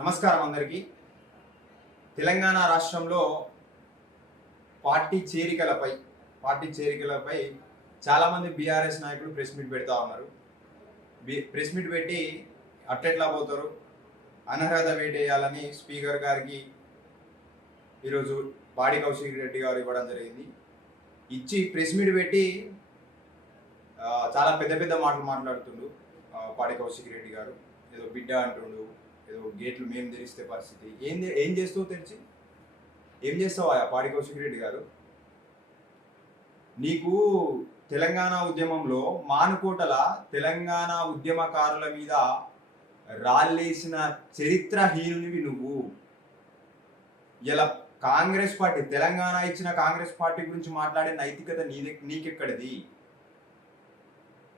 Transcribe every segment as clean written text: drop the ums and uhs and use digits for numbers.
నమస్కారం అందరికీ. తెలంగాణ రాష్ట్రంలో పార్టీ చేరికలపై చాలామంది బీఆర్ఎస్ నాయకులు ప్రెస్ మీట్ పెడతా ఉన్నారు. ప్రెస్ మీట్ పెట్టి అట్టెట్లా పోతారు, అనర్హత వేటేయాలని స్పీకర్ గారికి ఈరోజు పాడి కౌశిక్ రెడ్డి గారు ఇవ్వడం జరిగింది. ఇచ్చి ప్రెస్ మీట్ పెట్టి చాలా పెద్ద పెద్ద మాటలు మాట్లాడుతుండు పాడి కౌశిక్ రెడ్డి గారు. ఏదో బిడ్డ అంటుండు, ఏదో గేట్లు మేము తెరిస్తే పరిస్థితి ఏం చేస్తావు, తెరిచి ఏం చేస్తావా పాడి కౌశిక్ రెడ్డి గారు? నీకు తెలంగాణ ఉద్యమంలో మానుకోటల తెలంగాణ ఉద్యమకారుల మీద రాళ్ళేసిన చరిత్రహీనునివి నువ్వు. ఇలా కాంగ్రెస్ పార్టీ, తెలంగాణ ఇచ్చిన కాంగ్రెస్ పార్టీ గురించి మాట్లాడే నైతికత నీకెక్కడిది?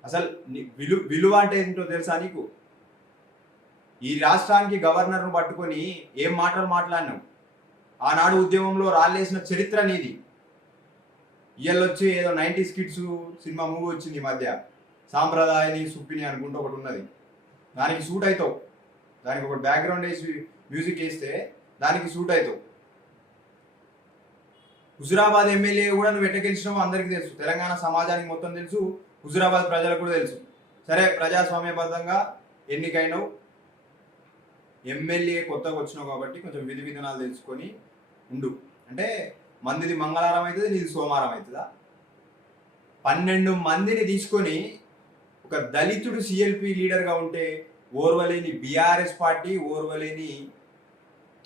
అసలు విలువ అంటే ఏంటో తెలుసా నీకు? ఈ రాష్ట్రానికి గవర్నర్ను పట్టుకొని ఏం మాటలు మాట్లాడినావు? ఆనాడు ఉద్యమంలో రాళ్ళేసిన చరిత్ర నీది. ఇయ్యొచ్చి ఏదో 90s కిడ్స్ సినిమా మూవీ వచ్చింది ఈ మధ్య, సాంప్రదాయని సుప్పిని అనుకుంటూ ఒకటి ఉన్నది. దానికి సూట్ అవుతావు, దానికి ఒక బ్యాక్గ్రౌండ్ వేసి మ్యూజిక్ వేస్తే దానికి సూట్ అవుతావు. హుజురాబాద్ ఎమ్మెల్యే కూడా నువ్వు ఎట్లా గెలిచినావో అందరికీ తెలుసు, తెలంగాణ సమాజానికి మొత్తం తెలుసు, హుజురాబాద్ ప్రజలకు కూడా తెలుసు. సరే, ప్రజాస్వామ్యబద్ధంగా ఎన్నికైనావు, ఎమ్మెల్యే కొత్తగా వచ్చినావు కాబట్టి కొంచెం విధి విధానాలు తెలుసుకొని ఉండు. అంటే మందిది మంగళవారం అవుతుంది, నీది సోమవారం అవుతుందా? 12 మందిని తీసుకొని ఒక దళితుడు సిఎల్పి లీడర్గా ఉంటే ఓర్వలేని బీఆర్ఎస్ పార్టీ, ఓర్వలేని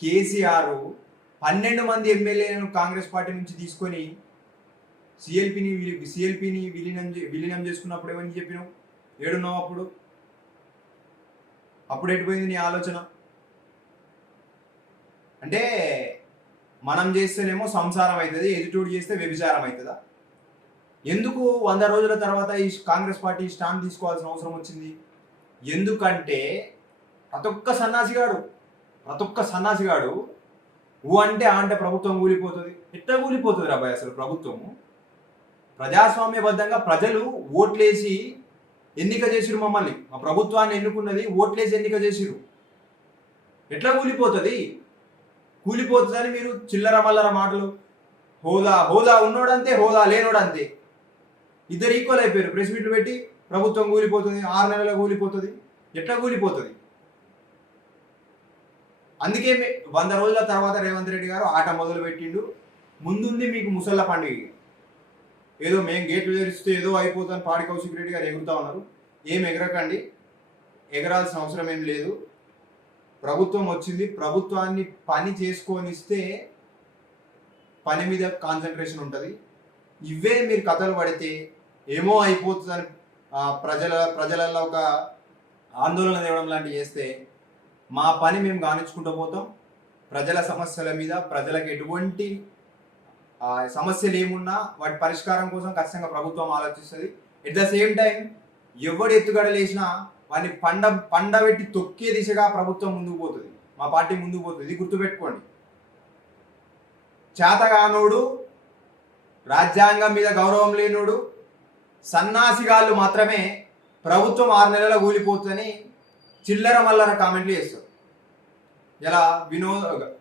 కేసీఆర్ 12 మంది ఎమ్మెల్యేలను కాంగ్రెస్ పార్టీ నుంచి తీసుకొని సిఎల్పిని విలీనం చేసుకున్నప్పుడు ఏమని చెప్పినావు? ఏడున్నావు అప్పుడు ఎటుపోయింది నీ ఆలోచన? అంటే మనం చేస్తేనేమో సంసారం అవుతుంది, ఎదుటోడు చేస్తే వ్యభిచారం అవుతుందా? ఎందుకు 100 రోజుల తర్వాత ఈ కాంగ్రెస్ పార్టీ స్టాండ్ తీసుకోవాల్సిన అవసరం వచ్చింది? ఎందుకంటే ప్రతి ఒక్క సన్నాసిగాడు అంటే ప్రభుత్వం కూలిపోతుంది. ఎట్లా కూలిపోతుంది రాబాయ్? అసలు ప్రభుత్వము ప్రజాస్వామ్యబద్ధంగా ప్రజలు ఓట్లేసి ఎన్నిక చేసిరు మమ్మల్ని, మా ప్రభుత్వాన్ని ఎన్నుకున్నది ఓట్లేసి ఎన్నిక చేసిరు. ఎట్లా కూలిపోతుందని మీరు చిల్లర మల్లర మాటలు, హోదా ఉన్నోడంతే, హోదా లేనోడంతే, ఇద్దరు ఈక్వల్ అయిపోయారు. ప్రెస్ మీట్లు పెట్టి ప్రభుత్వం కూలిపోతుంది, 6 నెలల్లో కూలిపోతుంది. ఎట్లా కూలిపోతుంది? అందుకే 100 రోజుల తర్వాత రేవంత్ రెడ్డి గారు ఆట మొదలు పెట్టిండు. ముందుంది మీకు ముసళ్ళ పండుగ. ఏదో మేము గేట్లు తెరిస్తే ఏదో అయిపోతుందని పాడి కౌశిక్ రెడ్డి గారు ఎగురుతా ఉన్నారు. ఏం ఎగరకండి, ఎగరాల్సిన అవసరం ఏం లేదు. ప్రభుత్వం వచ్చింది, ప్రభుత్వాన్ని పని చేసుకొనిస్తే పని మీద కాన్సన్ట్రేషన్ ఉంటుంది. ఇవే మీరు కథలు పడితే ఏమో అయిపోతుందని ప్రజలలో ఒక ఆందోళన తేవడం లాంటివి చేస్తే మా పని మేము గానించుకుంటూ పోతాం. ప్రజల సమస్యల మీద, ప్రజలకు ఎటువంటి సమస్యలు ఏమున్నా వాటి పరిష్కారం కోసం ఖచ్చితంగా ప్రభుత్వం ఆలోచిస్తుంది. ఎట్ ద సేమ్ టైం ఎవడు ఎత్తుగడలేసినా వాడిని పండబెట్టి తొక్కే దిశగా ప్రభుత్వం ముందుకు పోతుంది, మా పార్టీ ముందుకు పోతుంది. ఇది గుర్తుపెట్టుకోండి. చేతగానోడు, రాజ్యాంగం మీద గౌరవం లేనోడు, సన్నాసిగాళ్ళు మాత్రమే ప్రభుత్వం 6 నెలల కూలిపోతుందని చిల్లర మల్లర కామెంట్లు చేస్తారు. ఇలా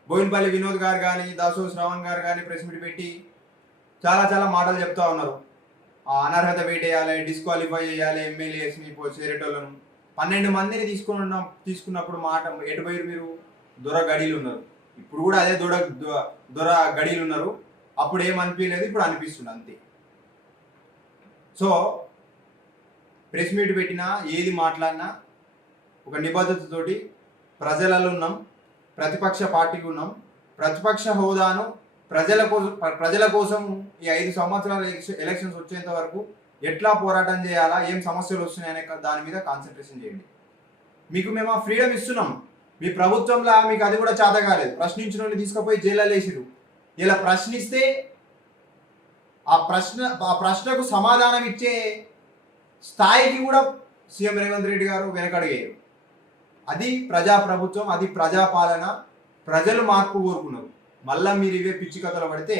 బోయినపల్లి వినోద్ గారు కానీ, దాసో శ్రవణ్ గారు కానీ ప్రెస్ మీట్ పెట్టి చాలా మాటలు చెప్తా ఉన్నారు. అనర్హత వేటేయాలి, డిస్క్వాలిఫై చేయాలి ఎమ్మెల్యేస్ని, చేరేటోళ్ళను. 12 మందిని తీసుకున్నప్పుడు మాట ఎటుపోయారు మీరు? దొర గడీలు ఉన్నారు. ఇప్పుడు కూడా అదే దొర గడీలు ఉన్నారు. అప్పుడు ఏమనిపించలేదు, ఇప్పుడు అనిపిస్తుంది అంతే. సో ప్రెస్ మీట్ పెట్టినా, ఏది మాట్లాడినా ఒక నిబద్ధతతోటి ప్రజలలో ఉన్నాం, ప్రతిపక్ష పార్టీకి ఉన్నాం. ప్రతిపక్ష హోదాను ప్రజల కోసం ఈ 5 సంవత్సరాల ఎలక్షన్స్ వచ్చేంత వరకు ఎట్లా పోరాటం చేయాలా, ఏం సమస్యలు వస్తున్నాయనే దాని మీద కాన్సన్ట్రేషన్ చేయండి. మీకు మేము ఆ ఫ్రీడమ్ ఇస్తున్నాం. మీ ప్రభుత్వంలో మీకు అది కూడా చేత కాలేదు. ప్రశ్నించిన వాళ్ళని తీసుకుపోయి జైల్లో వేసిరు. ఇలా ప్రశ్నిస్తే ఆ ప్రశ్నకు సమాధానం ఇచ్చే స్థాయికి కూడా సీఎం రేవంత్ రెడ్డి గారు వెనకడిగారు. అది ప్రజాప్రభుత్వం, అది ప్రజాపాలన. ప్రజలు మార్పు కోరుకున్నారు. మళ్ళీ మీరు ఇవే పిచ్చి కథలు పడితే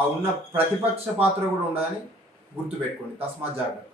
ఆ ఉన్న ప్రతిపక్ష పాత్ర కూడా ఉండదని గుర్తుపెట్టుకోండి. తస్మాత్ జాగ్రత్త.